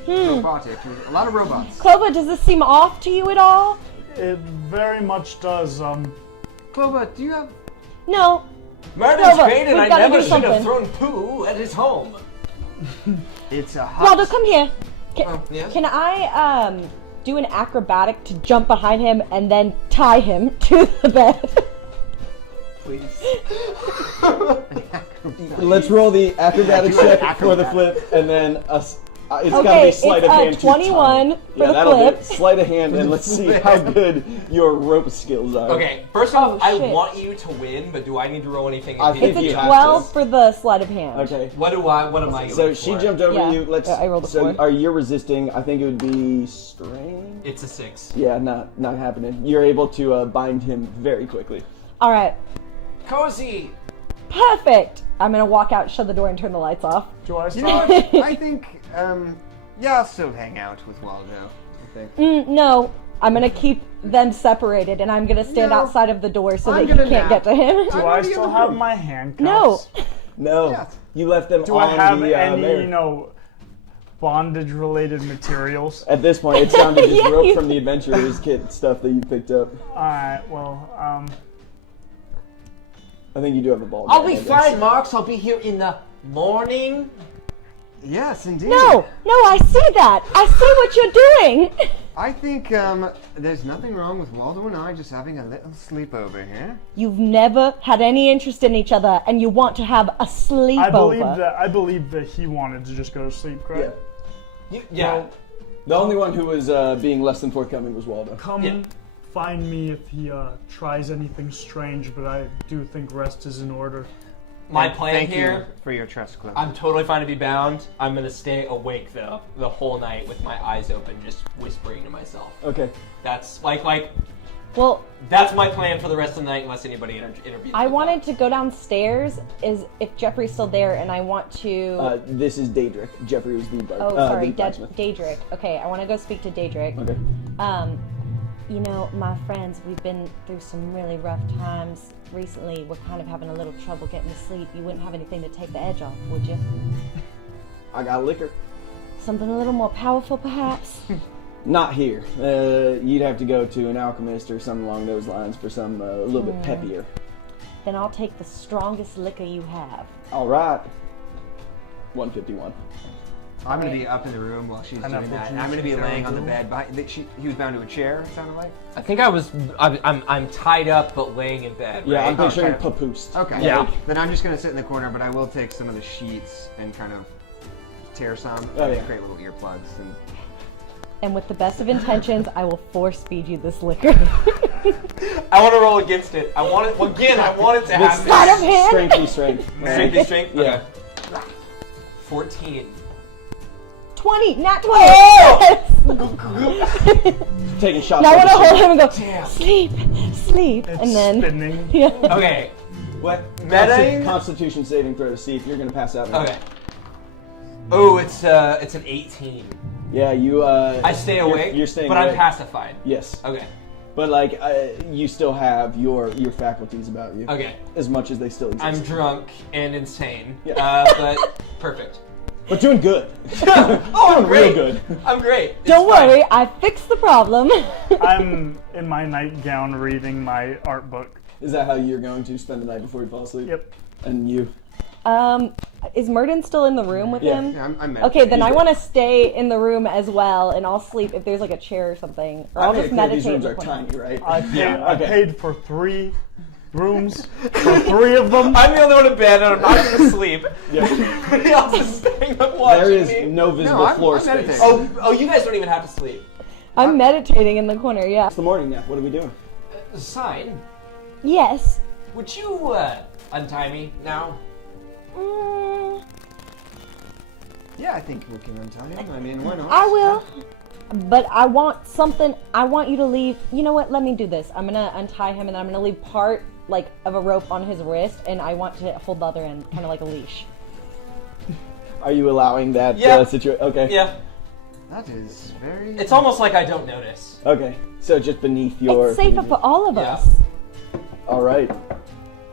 robotic. A lot of robots. Clover, does this seem off to you at all? It very much does. Clover, do you have? No. Murden's Clover, great, and we've I gotta never do should have something. thrown poo at his home. It's a hot. Waldo, come here. Yes? Can I do an acrobatic to jump behind him and then tie him to the bed? Please. Let's roll the acrobatic do an check for the acrobat. flip, and then it's gotta Okay, be sleight of hand. it's 21 for the that'll flip. do. Sleight of hand, and let's see how good your rope skills are. Okay, first off, I shit. want you to win, but do I need to roll anything? I think It's you a have 12 to. for the sleight of hand. Okay. What am I going So she for? jumped over Yeah. you. Let's. I rolled a so 4. you're resisting? I think it would be strain. It's a 6. Yeah, not happening. You're able to bind him very quickly. All right. Cozy! Perfect. I'm going to walk out, shut the door, and turn the lights off. Do I You know start? what? I think yeah, I'll still hang out with Waldo. I think. No. I'm going to keep them separated, and I'm going to stand No. outside of the door so I'm that he gonna can't nap. get to him. Do I already still in the have room. my handcuffs? No. No, Yes. you left them Do on I have the any, there. bondage-related materials? At this point, it's down to just Yeah, rope you- from the adventurer's kit stuff that you picked up. Alright, well, I think you do have a ball. I'll gag, be I guess. fine, Marks. I'll be here in the morning. Yes, indeed. No, I see that. I see what you're doing. I think there's nothing wrong with Waldo and I just having a little sleepover here. You've never had any interest in each other, and you want to have a sleepover. I believe that he wanted to just go to sleep, Yeah. correct? Yeah. The only one who was being less than forthcoming was Waldo. Come Yeah. find me if he tries anything strange, but I do think rest is in order. My And plan thank here, you for your trust, Clover. I'm totally fine to be bound. I'm going to stay awake, though, the whole night with my eyes open, just whispering to myself. Okay. That's Well, that's my plan for the rest of the night, unless anybody interviews. I wanted to go downstairs is if Jeffrey's still there, and I want to. This is Daedric. Jeffrey was the oh, sorry, the blacksmith. Daedric. Okay, I want to go speak to Daedric. Okay. You know, my friends, we've been through some really rough times recently. We're kind of having a little trouble getting to sleep. You wouldn't have anything to take the edge off, would you? I got liquor. Something a little more powerful, perhaps? Not here. You'd have to go to an alchemist or something along those lines for some a little bit peppier. Then I'll take the strongest liquor you have. All right. 151. I'm going to be up in the room while she's doing Pineapple that. juice I'm going to be and laying on the Caribou. bed. He was bound to a chair, it sounded like. I think I'm tied up but laying in bed. Yeah, right? I'm picturing Okay. papoose. Okay. Yeah. Then I'm just going to sit in the corner, but I will take some of the sheets and kind of tear some Oh, and yeah. create little earplugs. And And with the best of intentions, I will force feed you this liquor. I want to roll against it. I want it again. I want it to happen. Sleight of hand? Strength v strength. Strength is strength. Yeah. Okay. 14. 20, not 20. Taking shots. Now I at want to the hold him and go, Damn. sleep, It's and then. spinning. Yeah. Okay. What? Meta? Constitution saving throw to see if you're gonna pass out. or not. Okay. Oh, it's an 18. Yeah, you. I stay awake. You're staying but awake. I'm pacified. Yes. Okay. But like, you still have your faculties about you. Okay. As much as they still exist. I'm drunk and insane. Yeah. But Perfect. But doing good. Oh, I'm Doing real great. good. I'm great. It's Don't fine. worry, I fixed the problem. I'm in my nightgown reading my art book. Is that how you're going to spend the night before you fall asleep? Yep. And you? Is Murden still in the room with Yeah. him? Yeah, I'm Okay, then He's I good. want to stay in the room as well, and I'll sleep if there's like a chair or something, or I'll I just mean, meditate. these in rooms the are corner. tiny, right? I okay. paid for 3 rooms for 3 of them. I'm the only one in bed, and I'm not going to sleep. Yeah. Everybody else is staying up watching There is me. no visible I'm floor meditating. space. Oh, you guys don't even have to sleep. I'm meditating in the corner. Yeah. It's the morning now. What are we doing? Sign, Yes. would you untie me now? Mm, Yeah, I think we can untie him. I mean, why not? I will. But I want something. I want you to leave. You know what? Let me do this. I'm gonna untie him, and then I'm gonna leave part like of a rope on his wrist, and I want to hold the other end, kind of like a leash. Are you allowing that Yeah. situation? Okay. Yeah. That is very... It's almost like I don't notice. Okay. So just beneath your. It's safer for all of Yeah. us. All right.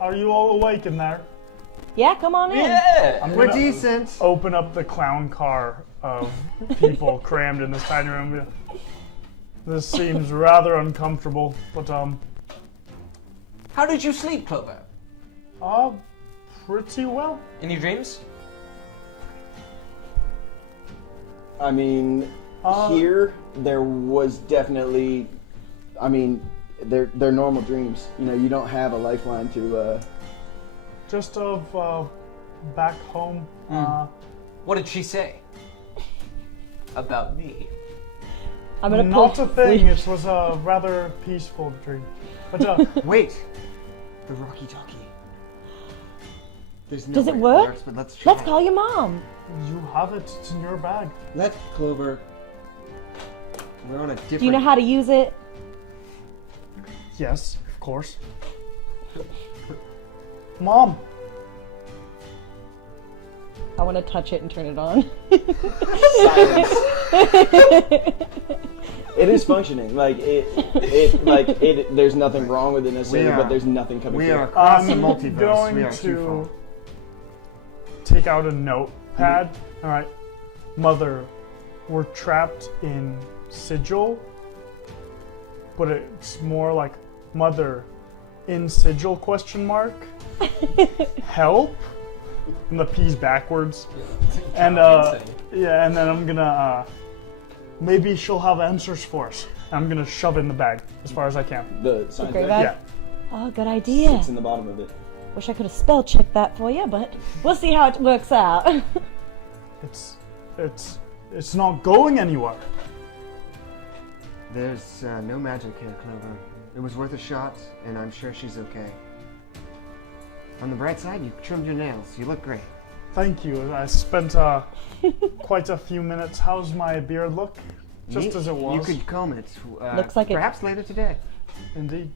Are you all awake in there? Yeah, come on in. Yeah. I'm We're gonna decent. open up the clown car of people crammed in this tiny room. This seems rather uncomfortable, but How did you sleep, Clover? pretty well. Any dreams? I mean, here there was definitely. I mean, they're normal dreams. You know, you don't have a lifeline to. Just of back home. What did she say? About me? I'm gonna pull. Not a thing. It was a rather peaceful dream. But Wait. The Rocky Talkie. There's no Does it way work? works, but let's try. Let's call your mom. you have it. It's in your bag. Let Clover. We're on a different... Do you know how to use it? Yes, of course. Mom. I want to touch it and turn it on. It is functioning. Like it. There's nothing wrong with it necessarily, We are- but there's nothing coming. We through. are across the I'm multiverse. going We are too to take out a notepad. All right, Mother, we're trapped in Sigil, but it's more like Mother in Sigil question mark. Help. And the P's backwards. And yeah, and then I'm gonna maybe she'll have answers for us. I'm gonna shove it in the bag as far as I can. The science gray bag bag? Yeah. Oh, good idea. sits in the bottom of it. Wish I could have spell checked that for you, but we'll see how it works out. It's not going anywhere. There's no magic here, Clover. It was worth a shot, and I'm sure she's okay. On the bright side, you trimmed your nails. You look great. Thank you. I spent quite a few minutes. How's my beard look? Just Neat. as it was. You could comb it. Looks like it- perhaps later today. Indeed.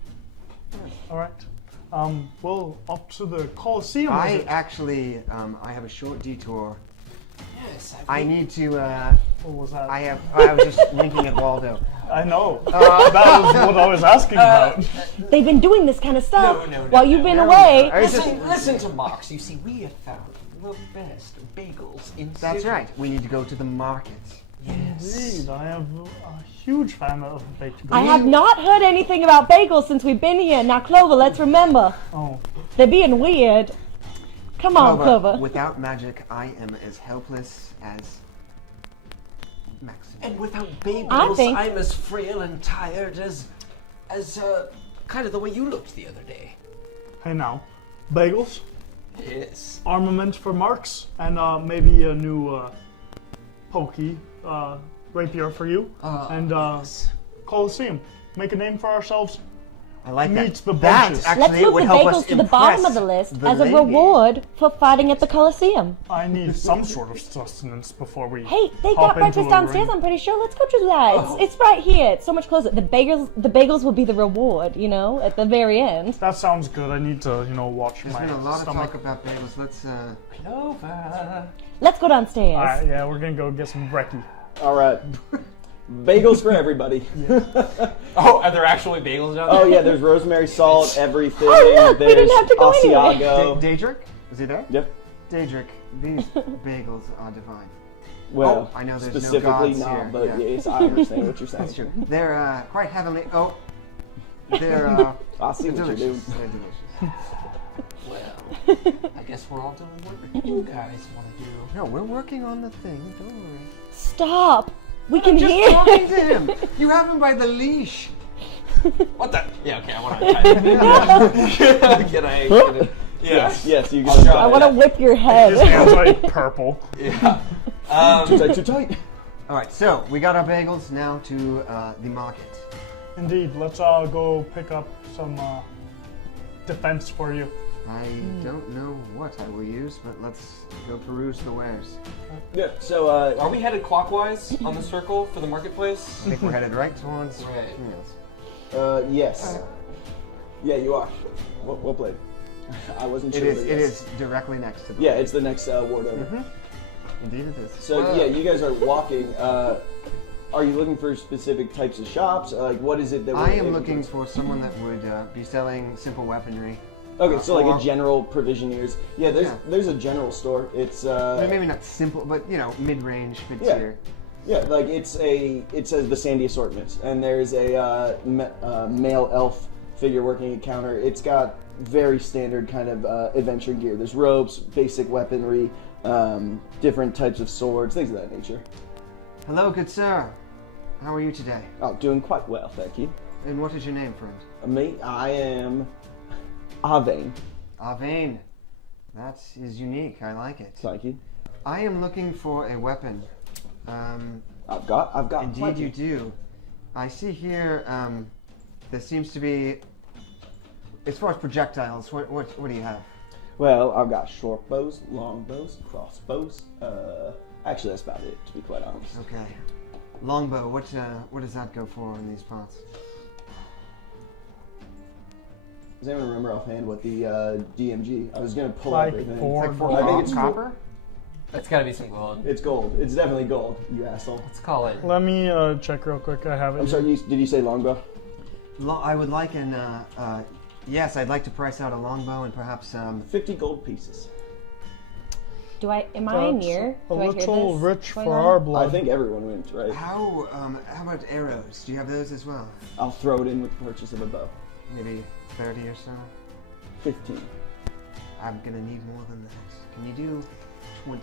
All right. Well, up to the Coliseum. is I it? actually, I have a short detour. Yes. I need to. What was that? I was just winking at Waldo. I know. That was what I was asking about. They've been doing this kind of stuff No, while you've been away. I was just- Listen to Mox. You see, we have found the best bagels in That's Sigil. right. We need to go to the market. Yes. Indeed, I am a huge fan of baked goods. I have not heard anything about bagels since we've been here. Now, Clover, let's remember. Oh, They're being weird. Come on, Clover. Without magic, I am as helpless as Maxim. And without I bagels, think- I'm as frail and tired as kind of the way you looked the other day. hey now, bagels, Yes. armament for marks, and maybe a new pokey rapier for you, and yes. Coliseum. Make a name for ourselves. I like Meet that. the That bunches. actually Let's move would the help us bagels to the bottom of the impress list the as a lady. reward for fighting at the Coliseum. I need some sort of sustenance before we. Hey, they hop got into breakfast a downstairs, ring. I'm pretty sure. Let's go do that. It's right here. It's so much closer. The bagels will be the reward, you know, at the very end. That sounds good. I need to, watch There's my been a lot of stomach. talk about bagels. Let's Clover. Let's go downstairs. All right, yeah, we're gonna go get some brekkie. All right. Bagels for everybody. Oh, are there actually bagels down there? Oh yeah, there's rosemary salt, everything. Oh, look, we there's didn't have to go anywhere. Asiago. Daedric? Is he there? Yep. Daedric, these bagels are divine. Well, I know there's no specifically gods not, here. but Yeah. yes, I understand what you're saying. That's true. They're quite heavenly. Oh, they're I see what you're doing. delicious. They're delicious. Well, I guess we're all doing what you guys want to do. No, we're working on the thing. Don't worry. Stop! We can Just hear. talking to him. You have him by the leash. What the? Yeah, okay, I want to Can I? Yes, you I'll can. try. I want to whip your head. His hands like purple. Yeah. Too tight. All right, so we got our bagels. Now to the market. Indeed, let's go pick up some defense for you. I don't know what I will use, but let's go peruse the wares. Yeah. So, Are we headed clockwise on the circle for the marketplace? I think we're headed right towards. Right. Yes. yes. Yeah, you are. Well played. I wasn't sure. It is. but It yes. is directly next to the. Yeah, it's the next ward over. Indeed, it is. So yeah, you guys are walking. Are you looking for specific types of shops? Like, what is it that I we're am able looking to- for someone that would be selling simple weaponry. Okay, so like or- a general provisioneers. Yeah, there's a general store. It's I mean, maybe not simple, but mid-range, mid-tier. yeah, like it says the Sandy assortments, and there's a male elf figure working a counter. It's got very standard kind of adventure gear. There's ropes, basic weaponry, different types of swords, things of that nature. Hello, good sir. How are you today? Oh, doing quite well, thank you. And what is your name, friend? Me, I am Avane. Avane. That is unique. I like it. Thank you. I am looking for a weapon. I've got Indeed, plenty. you do. I see here. There seems to be. As far as projectiles, what do you have? Well, I've got short bows, long bows, crossbows. Actually, that's about it, to be quite honest. Okay. Longbow. What does that go for in these pots? Does anyone remember offhand what the DMG? I was gonna pull Like everything. four Like for I think it's copper. That's gotta be some gold. It's gold. It's definitely gold. You asshole. Let's call it. Let me check real quick. I have it. I'm sorry. Did you say longbow? I would like an. Yes, I'd like to price out a longbow and perhaps 50 gold pieces. Am I That's near? a Do I hear little this rich going for on? our blood. I think everyone wins, right? How about arrows? Do you have those as well? I'll throw it in with the purchase of a bow. Maybe 30 or so. 15. I'm gonna need more than that. Can you do 20?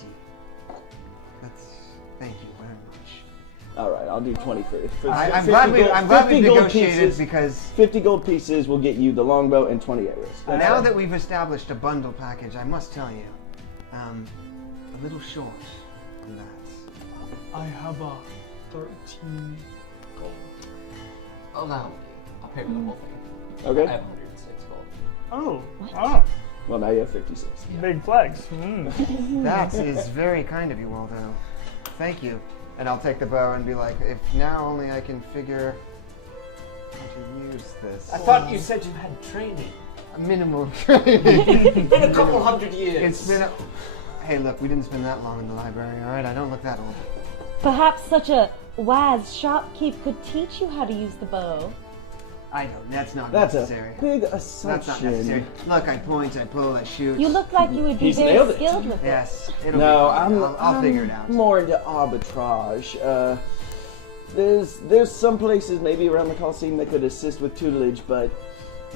Thank you very much. All right, I'll do 20 for I'm 50 glad we gold- I'm glad we 50 gold negotiated pieces. because 50 gold pieces will get you the longbow and 20 arrows. That's now all. that we've established a bundle package, I must tell you, a little short on that. I have a 13 gold. Allow me. I'll pay for the whole thing. Okay. I have 106 gold. Oh, What? ah, Well, now you have 56. big flex. That is very kind of you, Waldo. Thank you. And I'll take the bow and be like, if now only I can figure how to use this. I thought you said you had training. A minimum training. In a couple hundred years. It's been a... Hey, look, we didn't spend that long in the library, all right? I don't look that old. Perhaps such a wise shopkeep could teach you how to use the bow. I don't. That's not That's necessary. a big That's not necessary. assumption. Look, I point, I pull, I shoot. You look like you would be He's nailed very it. skilled with it. Yes. It'll No, be fine. I'm I'll figure it out. more into arbitrage. There's some places maybe around the Coliseum that could assist with tutelage, but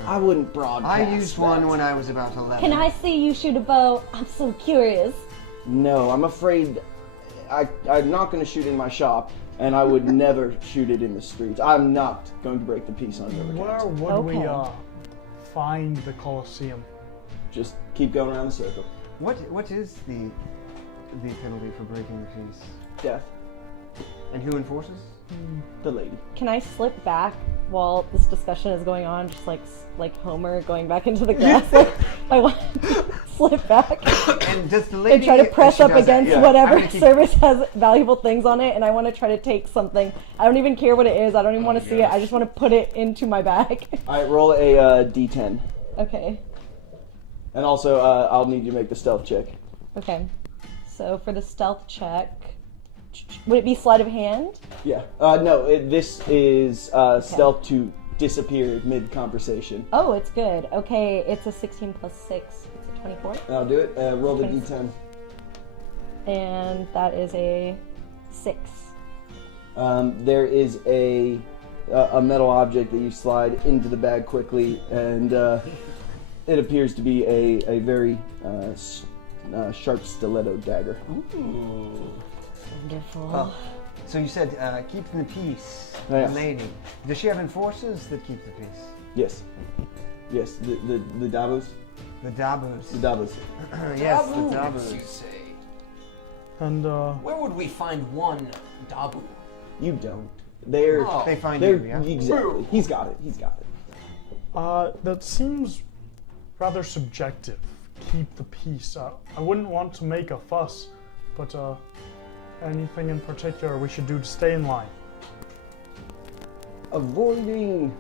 I wouldn't broadcast. I used one that. when I was about 11. Can I see you shoot a bow? I'm so curious. No, I'm afraid I'm not going to shoot in my shop, and I would never shoot it in the streets. I'm not going to break the peace on your Where account. would we Okay. find the Colosseum? Just keep going around the circle. What is the penalty for breaking the peace? Death, And who enforces? the lady. Can I slip back while this discussion is going on, just like Homer going back into the grass? I want to slip back And does the lady and try to press she up does that, against yeah. whatever I'm gonna keep- service has valuable things on it, and I want to try to take something. I don't even care what it is. I don't even want to see it. I just want to put it into my bag. All right, roll a d10, Okay. and also I'll need you to make the stealth check. Okay. So for the stealth check, would it be sleight of hand? Yeah. No, this is stealth to disappear mid-conversation. Oh, it's good. Okay, it's a 16 plus 6. It's a 24. I'll do it. Roll the d10. And that is a 6. There is a metal object that you slide into the bag quickly, and it appears to be a very sharp stiletto dagger. Wonderful. Oh, so you said keep the peace, Yes. lady. Does she have enforcers that keep the peace? Yes. Yes, the Dabus. The Dabus. The Dabus. Yes, the You Dabus. say. And Where would we find one Dabu? You don't. They're Oh. They find they're you, yeah? exactly. He's got it. He's got it. that seems rather subjective. Keep the peace. I wouldn't want to make a fuss, but anything in particular we should do to stay in line? Avoiding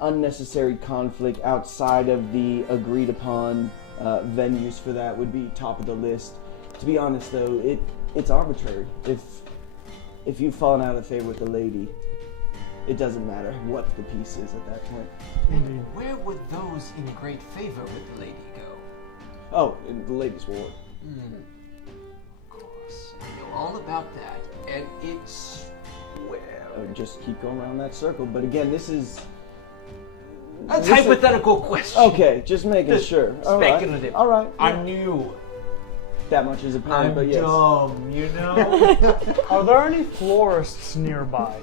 unnecessary conflict outside of the agreed upon venues for that would be top of the list. To be honest, though, it's arbitrary. If you've fallen out of favor with the lady, it doesn't matter what the piece is at that point. Indeed. Where would those in great favor with the lady go? Oh, in the ladies' ward. Of course, I know all about that, and it's I would just keep going around that circle. But again, this is a this hypothetical question. okay. Just making Just sure. All right. speculative. All right. I'm new. That much is apparent, I'm but yes. dumb, you know? Are there any florists nearby?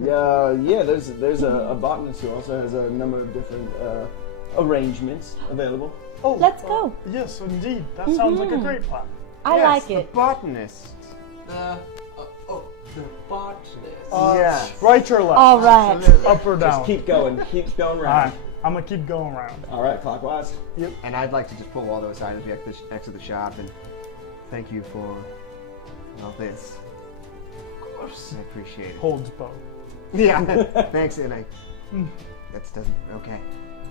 Yeah. There's a botanist who also has a number of different arrangements available. Oh, Let's go. Yes, indeed. That sounds like a great plan. I Yes, like the it. botanist. The botanist. Yes. Right or left? All right. Absolutely. Up or down? Just keep going. Keep going All around. right. I'm gonna keep going around. All right, clockwise. And I'd like to just pull Waldo aside as we exit the shop and thank you for all this. Of course. I appreciate it. Holds bow. Yeah. Thanks, and that doesn't. Okay.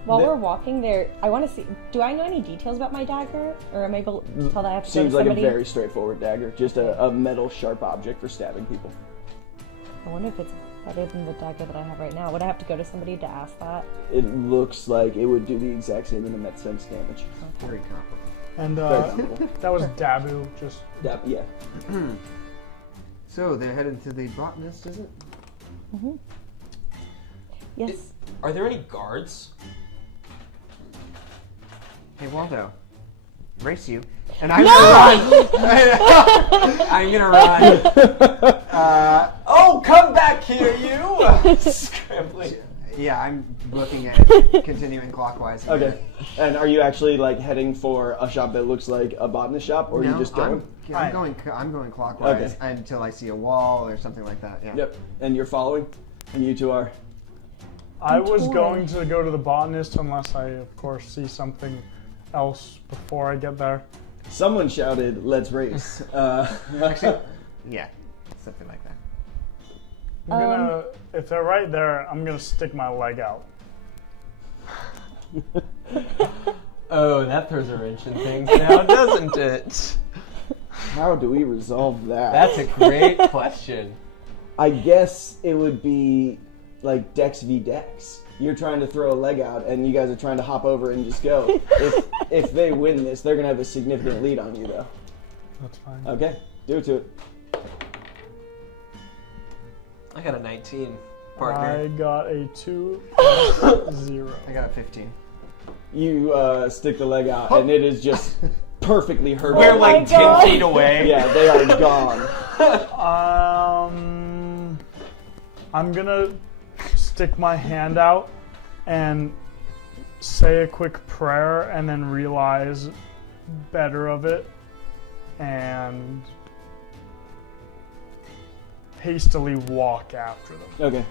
While we're walking there, I want to see. Do I know any details about my dagger, or am I able to tell that I have to go Seems to like somebody? a very straightforward dagger. Just a metal sharp object for stabbing people. I wonder if it's better than the dagger that I have right now. Would I have to go to somebody to ask that? It looks like it would do the exact same in a med sense damage. Very comparable. And Very simple. that was Dabu. Just Yeah. So they're headed to the botanist, is it? Yes. Are there any guards? Hey, Waldo. Race you. And I'm gonna run. I'm gonna run. Oh, come back here, you! Scrambling. Yeah, I'm looking at continuing clockwise. Okay. And are you actually like heading for a shop that looks like a botanist shop, or are you just going? I'm going clockwise Okay. until I see a wall or something like that. Yeah. Yep. And you're following, and you two are. I was torn. going to go to the botanist unless I, of course, see something else before I get there. Someone shouted, "Let's race!" Actually, yeah, something like that. I'm gonna, if they're right there, I'm gonna stick my leg out. Oh, that throws a wrench in things now, doesn't it? How do we resolve that? That's a great question. I guess it would be like Dex v Dex. You're trying to throw a leg out, and you guys are trying to hop over and just go. If they win this, they're gonna have a significant lead on you, though. That's fine. Okay, do it to it. I got a 19, I partner. got a 2 plus 0. I got a 15. You stick the leg out, and it is just perfectly hurt. We're my like 10 God. feet away. Yeah, they are gone. I'm gonna stick my hand out and say a quick prayer and then realize better of it and hastily walk after them. Okay.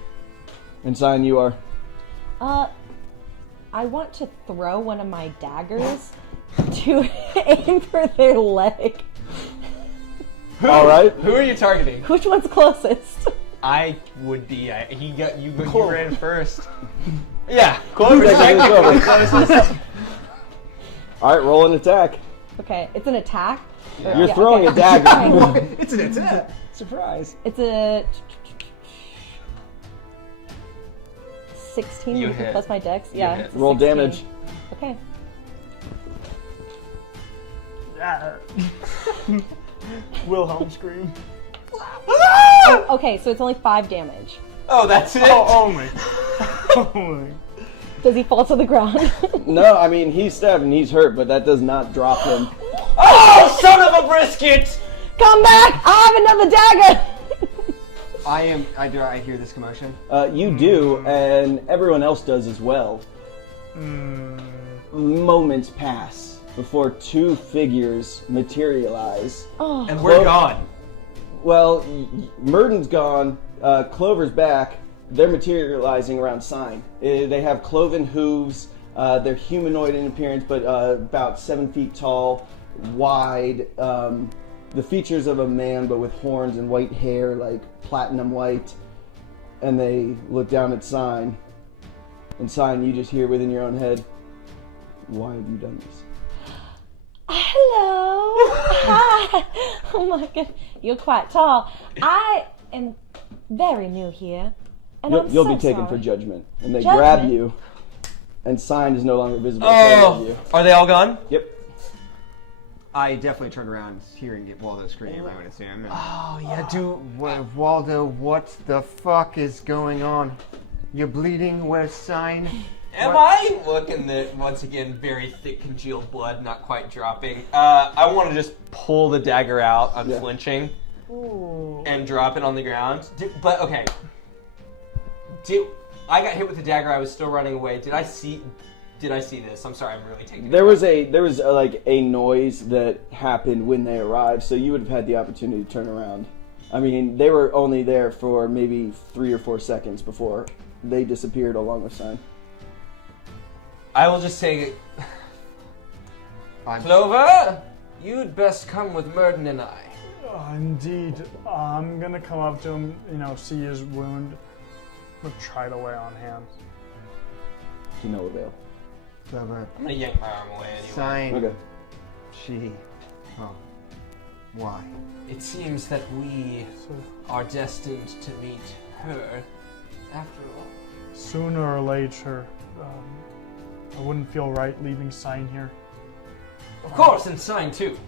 And Sign, you are. I want to throw one of my daggers to aim for their leg. All right. Who are you targeting? Which one's closest? I would be. You ran first. Yeah, Clover's Clover's technically over. closest. All right, roll an attack. Okay, it's an attack. Or- You're yeah, throwing okay. a dagger. It's an attack. Surprise. It's a 16 You hit. plus my dex. Yeah. hit. It's a Roll 16. damage. Okay. Wilhelm scream. Okay, so it's only 5 damage. Oh, that's it? Only. Only. Does he fall to the ground? No, I mean, he's stabbed and he's hurt, but that does not drop him. Oh, son of a brisket! Come back! I have another dagger! Do I hear this commotion? You do, and everyone else does as well. Moments pass before 2 figures materialize. Oh. And we're gone. Well, Murden's gone, Clover's back. They're materializing around Sign. They have cloven hooves. They're humanoid in appearance, but about 7 feet tall, wide. The features of a man, but with horns and white hair, like platinum white. And they look down at Sign. And Sign, you just hear within your own head, "Why have you done this?" Hello! Hi! Oh my god, you're quite tall. I am very new here. And You'll I'm be so taken sorry. for judgment. And they Judgment? grab you, and Sign is no longer visible in front of you. Are they all gone? Yep. I definitely turn around, hearing Waldo scream, I would assume. Oh, yeah, do... Waldo, what the fuck is going on? You're bleeding, where's Sign? Am I? Looking at, once again, very thick congealed blood, not quite dropping. I want to just pull the dagger out, unflinching, and drop it on the ground. Okay. I got hit with the dagger, I was still running away. Did I see this? I'm sorry, I'm really taking it. There was like a noise that happened when they arrived, so you would have had the opportunity to turn around. I mean, they were only there for maybe 3 or 4 seconds before they disappeared along with Sign. I will just say, Clover, you'd best come with Murden and I. Indeed. I'm gonna come up to him, see his wound, but try to lay on hands. To no avail. Clover, I'm gonna yank my arm away anyway. Sign. Okay. Why? It seems that we are destined to meet her after all. Sooner or later, I wouldn't feel right leaving Sign here. Of course, and Sign too.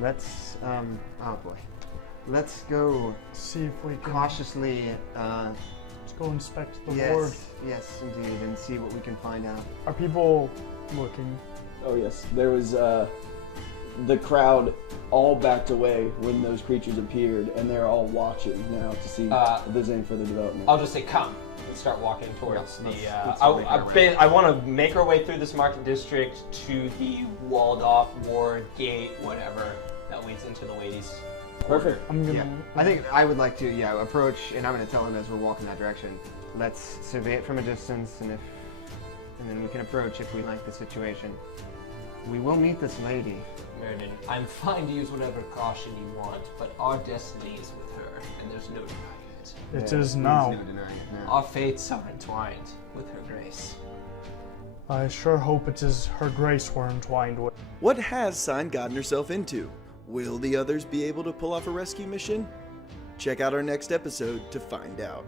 Let's, oh boy. Let's go See if we can cautiously, let's go inspect the ward. Yes, indeed, and see what we can find out. Are people looking? Oh yes, there was the crowd all backed away when those creatures appeared, and they're all watching now to see if there's any further development. I'll just say come and start walking towards let's make I our way. want to make our way through this market district to the walled off ward gate, whatever that leads into the ladies' Perfect. I'm gonna. Yeah, I think I would like to, approach, and I'm going to tell him as we're walking that direction. Let's survey it from a distance, and then we can approach if we like the situation. We will meet this lady. Murden, I'm fine to use whatever caution you want, but our destiny is with her, and there's no denying it. It is There's now. no denying it now. Our fates are entwined with her grace. I sure hope it is her grace we're entwined with. What has Sign gotten herself into? Will the others be able to pull off a rescue mission? Check out our next episode to find out.